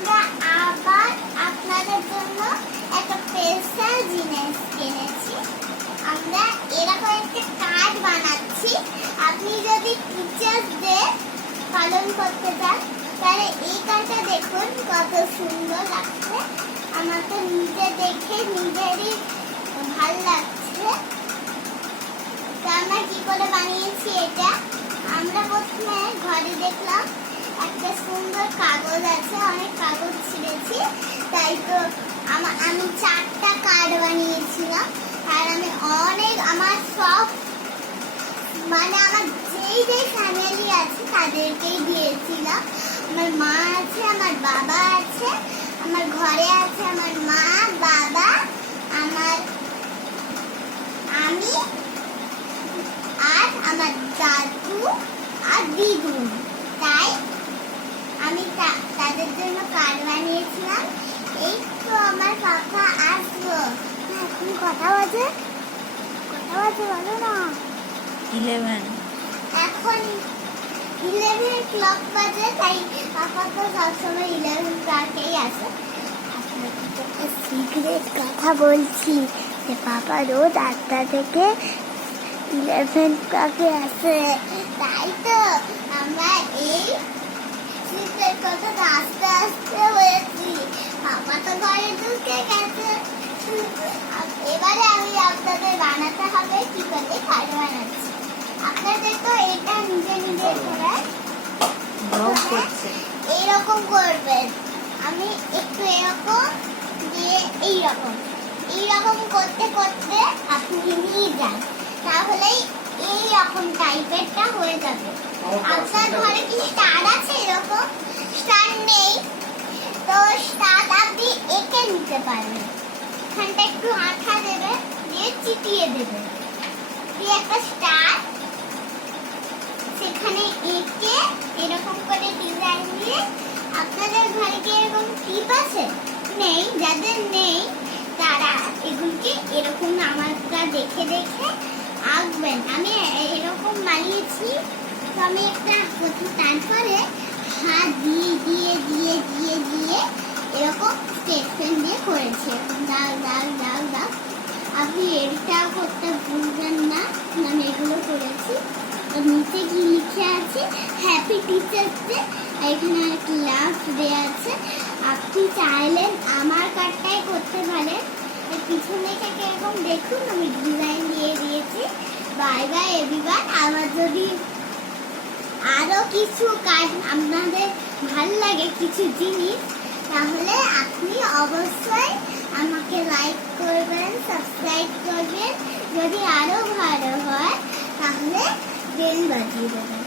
আমরা আবার আপনাদের জন্য একটা স্পেশাল জিনিস কিনেছি। আমরা এরকম একটা কার্ড বানাচ্ছি। আপনি যদি টিচার্স ডে পালন করতে চান তাহলে এই কার্ডটা দেখুন কত সুন্দর লাগছে। আমার তো নিজে দেখে নিজেরই ভাল লাগছে। তো আমরা কি করে বানিয়েছি এটা, আমরা প্রথমে ঘরে দেখলাম একটা সুন্দর কাগজ আছে, অনেক কাগজ ছিঁড়েছি, তাই তো আমি 4টা কার্ড বানিয়েছিলাম। আর আমি আমার সব আমার যেই ফ্যামিলি আছে তাদেরকেই দিয়েছিলাম। আমার মা আছে, আমার বাবা আছে, আমার ঘরে আছে আমার মা, বাবা, আমি আর আমার দাদু আর দিদুন। তাই আমি তাদের জন্য কার্ড বানিয়েছিলাম। এই তো আমার পাপা আসলো। এখন কটা বাজে বলো না? 11। এখন 11 ক্লক বাজে, তাই পাপা তো সবসময় 11 ক্লকেই আসে। আপনাকে সিক্রেট কথা বলছি যে পাপা রোজ 8টা থেকে 11 ক্লকে আসে। তাই তো আমরা এই সিক্রেট কথাটা আস্তে আস্তে বলেছি। পাপা তো ঘরে ঢুকে গেছে। এবারে আমি আপনাদের বানাতে হবে কি করে কার্ড বানাচ্ছি। আপনাদের তো এটা নিজে নিজে করে এইরকম করবেন। আমি একটু এরকম দিয়ে এইরকম করতে করতে আপনি নিয়ে যান, তাহলেই এইরকম টাইপেরটা হয়ে যাবে। আপনার ঘরে কি স্টার আছে? এরকম স্টার নেই তো স্টার আপনি এঁকে নিতে পারবেন। এখানটা একটু আঠা দেবে, দিয়ে চিটিয়ে দেবে, দিয়ে একটা স্টার সেখানে এঁকে এরকম করে ডিজাইন দিয়ে। আপনাদের ঘরে কি এরকম টিপ আছে? নেই, যাদের নেই তারা এগুলোকে এরকম আমারটা দেখে দেখে আঁকবেন। আমি এরকম বানিয়েছি। তো আমি একটা তারপরে হাত দিয়ে দিয়ে দিয়ে দিয়ে দিয়ে এরকম স্টেটমেন্ট দিয়ে করেছি। দাগ দাগ দাগ দাগ। আপনি এটাও করতে ভুলবেন না। আমি এগুলো করেছি। নিচে কি লিখে আছে? Happy teachers day. এখানে একটা লাভ দেওয়া আছে। আপনি চাইলেন আমার কার্ডটাই করতে পারেন। পিছনে থেকে এরকম দেখুন আমি ডিজাইন দিয়ে দিয়েছি। Bye bye everyone. আমার যদি আরো কিছু কার্ড আপনাদের ভালো লাগে কিছু জিনিস, তাহলে আপনি অবশ্যই আমাকে লাইক করবেন, সাবস্ক্রাইব করবেন। যদি আরো ভালো হয় তাহলে বেল বাজিয়ে দেবেন।